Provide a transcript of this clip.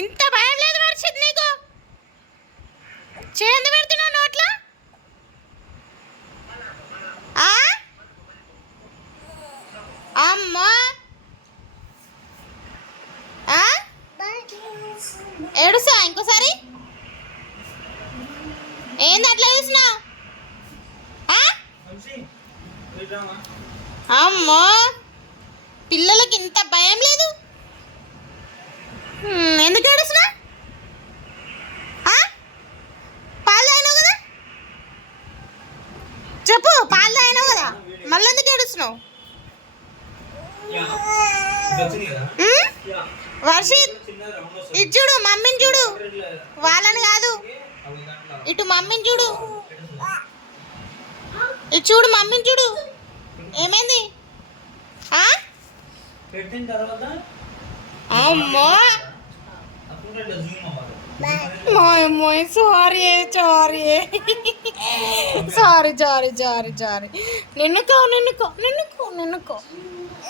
ఇంత భయం లేదు వర్షిత్ నీకు? చేందు పెడుతున్నావు నోట్లా? అమ్మా ఏడుసా ఇంకోసారి? ఏంది అట్లా చూసినావు? అమ్మో పిల్లలకి ఇంత భయం లేదు. ఎందుకు ఏడుస్తున్నా? పాలు తాగినావు కదా, చెప్పు. పాలు తాగినావు కదా, మళ్ళీ ఎందుకు ఏడుస్తున్నావు? వర్షిత్ ఇటు చూడు, మమ్మీని చూడు, వాళ్ళని కాదు, ఇటు మమ్మీని చూడు, ఇటు చూడు మమ్మీని చూడు. ఏమైంది? అమ్మో అమ్మో sorry sorry sorry sorry sorry sorry. నిన్నుకో నిన్నుకో నిన్నుకో నిన్నుకో.